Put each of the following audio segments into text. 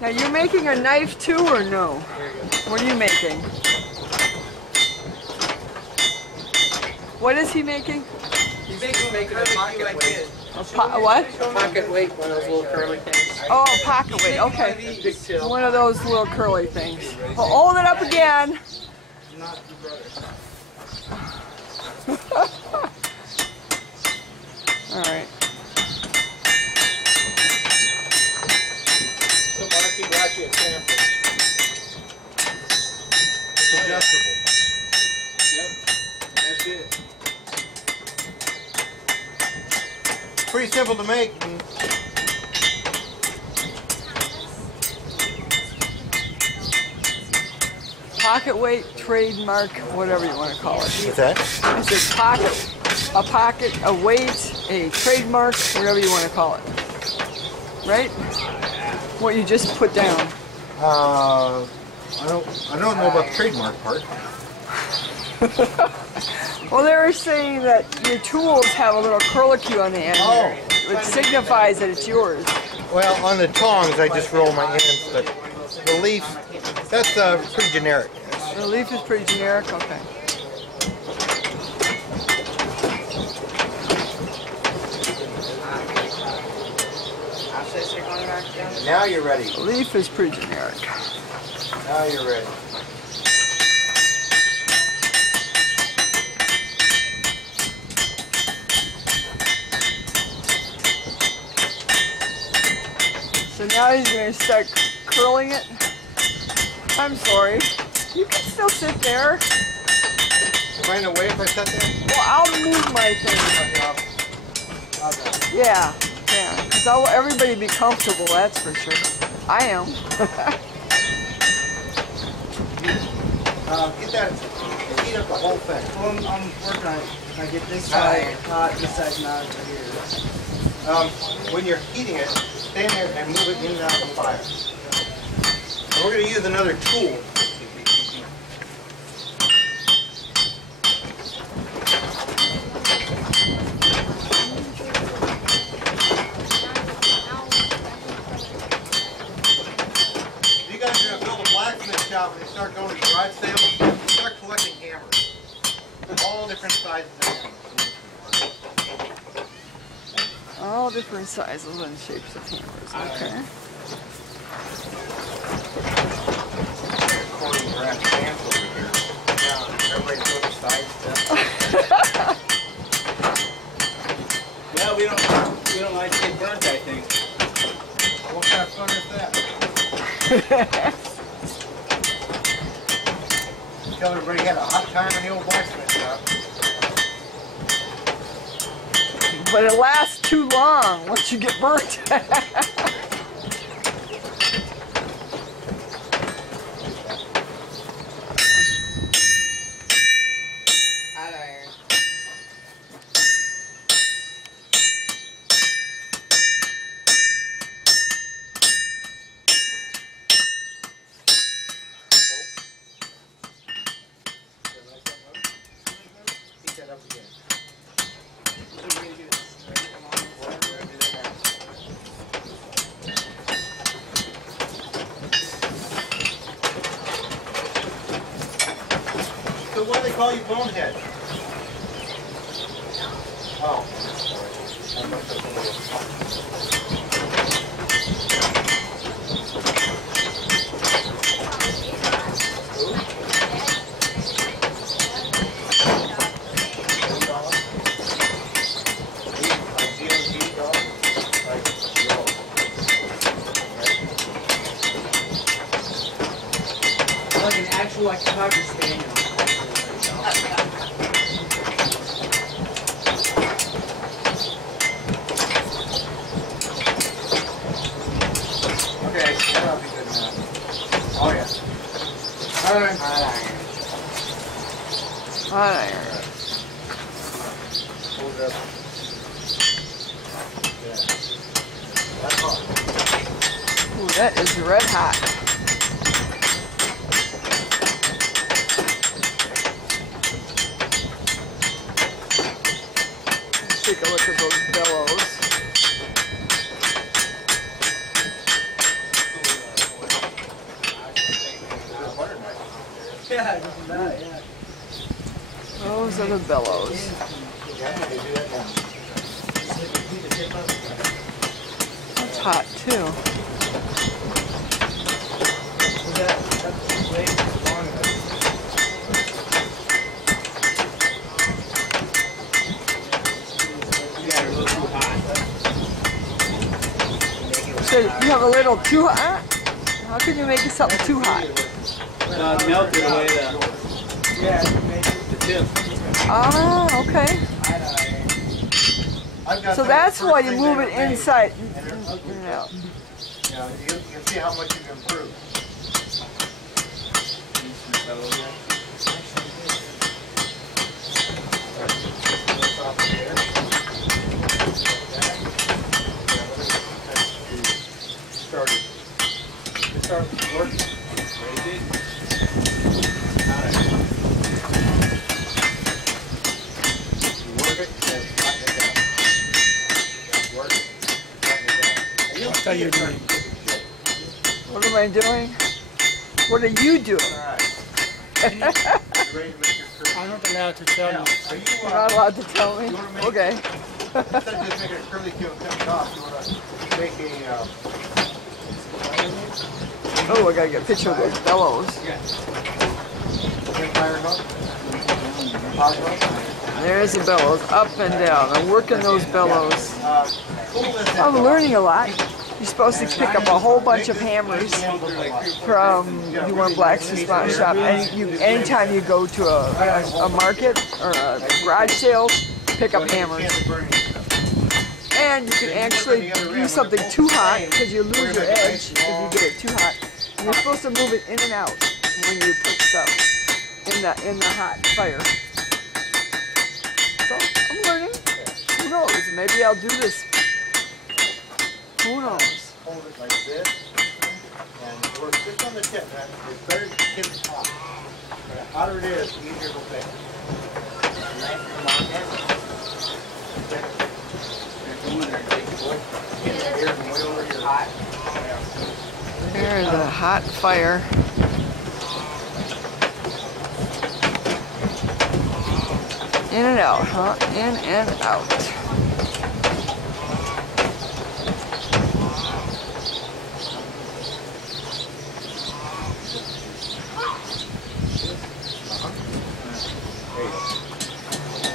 Now you're making a knife too, or no? What are you making? What is he making? He's making a pocket weight. What? A pocket weight, one of those little curly things. Oh, a pocket weight, okay. One of those little curly things. Well, hold it up again. Not your brother. Alright. So Marky got you a sample. It's adjustable. Yep, that's it. Pretty simple to make. Pocket weight, trademark, whatever you want to call it. What's that? I said pocket, a weight, a trademark, whatever you want to call it. Right? What you just put down. I don't know about the trademark part. Well, they were saying that your tools have a little curlicue on the end here, which signifies that it's yours. Well, on the tongs, I just roll my ends, but the leaf, that's pretty generic. The leaf is pretty generic, okay. Now you're ready. The leaf is pretty generic. Now you're ready. So now he's going to start curling it. I'm sorry. You can still sit there. Find a way if I set there? Well, I'll move my thing. Yeah, yeah. Because I want everybody to be comfortable, that's for sure. I am. Get that, heat up the whole thing. Well, I'm working on it. If I get this side hot, this side's not over here. When you're heating it, stand there and move it in and out of the fire. And we're going to use another tool. You guys are going to build a blacksmith shop and start going to garage sales. Start collecting hammers. All different sizes of hammers. All different sizes and shapes of hammers, okay. Yeah, we don't like to get burnt, I think. What kind of fun is that? Tell everybody had a hot time in the old blacksmith shop. But it lasts too long once you get burnt. So what do they call you, bonehead? Oh. Like an actual, like, cocker spaniel. Okay, that'll be good enough. Oh yeah. Alright. Hot iron. Hold it up. Yeah. That's hot. Ooh, that is red hot. Take a look at those bellows. Yeah, just about, yeah. Those are the bellows. It's hot too. So you have a little too hot? How can you make something too hot? Melted away the tip. Ah, okay. So that's why you move it inside. Yeah, you can see how much you've improved. Started working. Ready? Work it and tighten it down. Work it, tighten it down. What are you doing? What am I doing? What are you doing? Ready to make your curve. I'm not allowed to tell you. Are you You're not allowed to tell me? Okay. instead of just making a curly Q and cut it off, you want to make a Oh, I gotta get a picture of those bellows. empire hook. There's the bellows, up and down. I'm working those bellows. I'm learning a lot. You're supposed to pick up a whole bunch of hammers from you want blacksmith shop. Anytime you go to a market or a garage sale, pick up hammers. And you can actually do something too hot because you lose your edge if you get it too hot. And you're supposed to move it in and out when you put stuff in the hot fire. So I'm learning. Who knows? Maybe I'll do this. Who knows? Hold it like this and work just on the tip. Man. It's better to get it hot. The hotter it is, the easier it'll be. There's a hot fire. In and out, huh? In and out.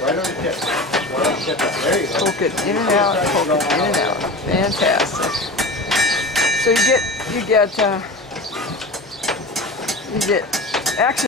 Right on the tip. Right on the tip. There you go. Poke it in and out, poke it in and out. Fantastic. So you get actually